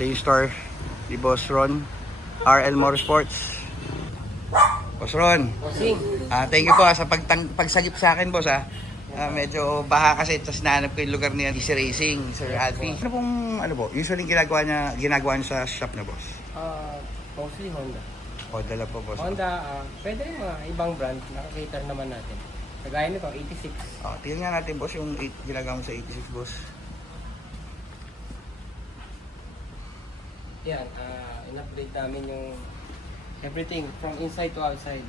Ito yung store ni Boss Ron, RL Motorsports. Boss Ron, thank you po sa pagsagip sa akin, boss. Medyo baha kasi, tapos nahanap ko yung lugar niya, DC Racing, Sir Alfie. Ano po, usually ginagawa niya sa shop na, boss? Mostly Honda. Honda lang po, boss. Honda, pwede yung mga ibang brand, nakakater naman natin. Kagaya nito, 86. Tingnan nga natin, boss, yung ginagawa mo sa 86, boss. Yan, in-upgrade namin yung everything from inside to outside.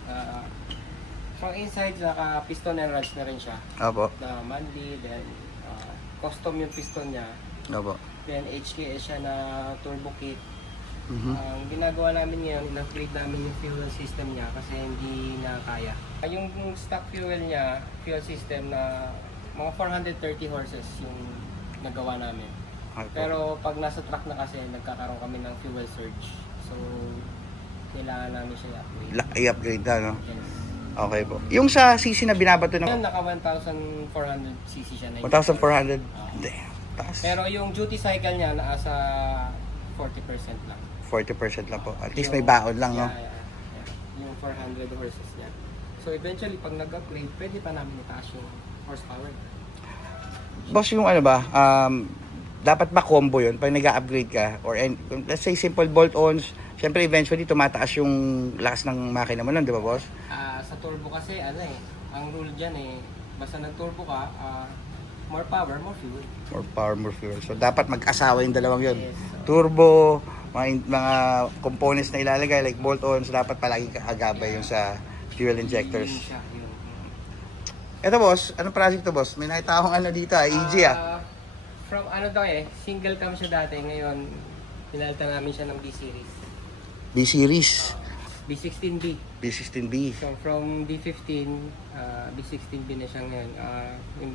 From inside, naka-piston and rods na rin siya. Opo. Na manly, then custom yung piston niya. Opo. Then HKS siya na turbo kit. Mhm. Ang ginagawa namin ngayon, in-upgrade namin yung fuel system niya kasi hindi na kaya. Yung stock fuel niya, fuel system na mga 430 horses yung nagawa namin. Pero pag nasa truck na kasi, nagkakaroon kami ng fuel surge. So, kailangan namin siya i-upgrade. I-upgrade na, no? Yes. Okay po. Yung sa CC na binabato Ngayon, na naka 1,400cc siya na. 1,400. Damn. Taas. Pero yung duty cycle niya, nasa 40% lang. 40% lang po. At least may baon lang, no? Yeah. Yung 400 horses niya. So, eventually, pag nag-upgrade, pwede pa namin itaas yung horsepower. Boss, yung ano ba, dapat ba combo yun pag nag-upgrade ka? Or let's say simple bolt-ons, syempre eventually tumataas yung lakas ng makina mo nun, di ba, boss? Sa turbo kasi, ang rule dyan basta nag-turbo ka, more power, more fuel. More power, more fuel. So dapat mag-asawa yung dalawang yun. Yes. Turbo, mga components na ilalagay like bolt-ons, dapat palagi agabay yung sa fuel injectors. Yun siya, yun. Eto, boss, anong project to, boss? May nakita akong ano dito, EG From single cam siya dati. Ngayon, pinalitan namin siya ng B-Series. B-Series. B16B. B16B. So, from B15, B16B na siya ngayon.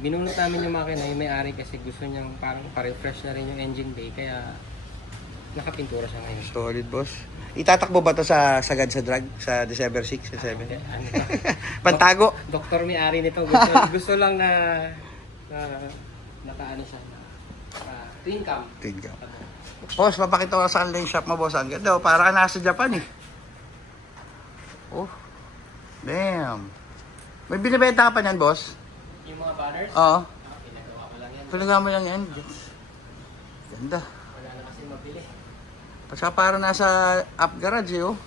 Binunot namin yung makina, yung may-ari kasi gusto niyang parang pa-refresh na rin yung engine bay. Kaya, nakapintura siya ngayon. Solid, boss. Itatakbo ba to sa Sagad sa Drag sa December 6 and 7? Pantago. Doktor may-ari nito. Gusto lang na nakaano siya. Twin cam. Twin cam. Boss, papakita ko sa online shop mo, boss. Ang ganda, para ka nasa Japan, eh. Oh. Damn. May binibenta ka pa niyan, boss? Yung mga banners? Oo. Pinagawa ko lang yan. Pinagawa mo lang yan. Ganda. Wala na kasi mabili. Pasaka para nasa up garage, eh, oh.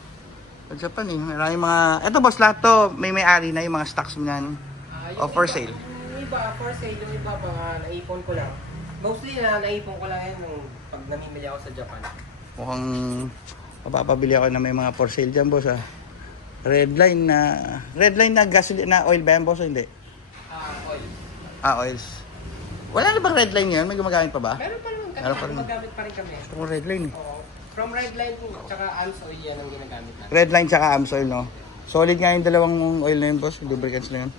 Sa Japan, eh. Maraming mga... Eto, boss, lahat to, may-ari na yung mga stocks mo yan. O for sale. Yung iba, for sale. Yung iba, naipon ko lang. Mostly naipon ko lang yan nung pag namimili ako sa Japan. Mukhang mapapabili ako na may mga for sale dyan, boss, ah. Red line na gasoline na oil ba yan, boss, o hindi? Oil. Oils. Wala na bang red line yun? May gumagamit pa ba? Meron pa naman kami. Meron pa rin. Magamit pa rin kami. Kung red line, eh. Oo. From red line tsaka AMS oil yan ang ginagamit natin. Red line tsaka AMS oil, no? Solid nga yung dalawang oil na yun, boss. Lubricants na yun.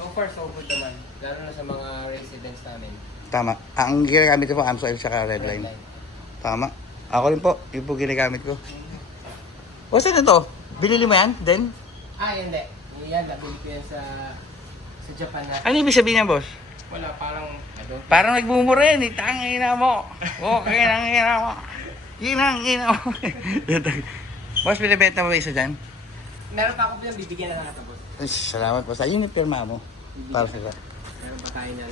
So far, so good naman. Lalo na sa mga residents namin. Tama. Ang ginagamit ko po, AMS oil tsaka red line. Tama. Ako rin po. Yun po ginagamit ko. Boss, ano to? Binili mo yan? Then? Hindi. Yan, nabili ko yan sa Japan na. Ano ibig sabihin yan, boss? Wala, Parang nagmumura yan, eh. Tangina mo. Okay, tangina mo. Ginang-ina mo. Boss, binibenta mo ba isa dyan? Meron pa ako bibigyan na natin, boss. Salamat, boss. Ayun yung pirma mo. Para sila. Meron pa tayo na.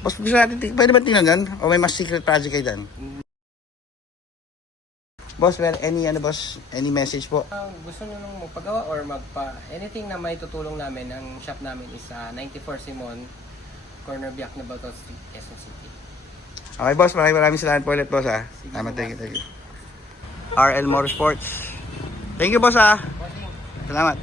Boss, gusto natin, pwede ba tingnan dyan? O may mas secret project kayo dyan? Boss, any message po? Gusto nyo nung magpagawa or anything na may tutulong namin, ang shop namin is 94 Simon, corner Biak na Batal Street, Quezon City. Okay, boss. Maraming salamat po ulit, boss, ha. Salamat, thank you. RL Motorsports. Thank you, boss, ha. Salamat.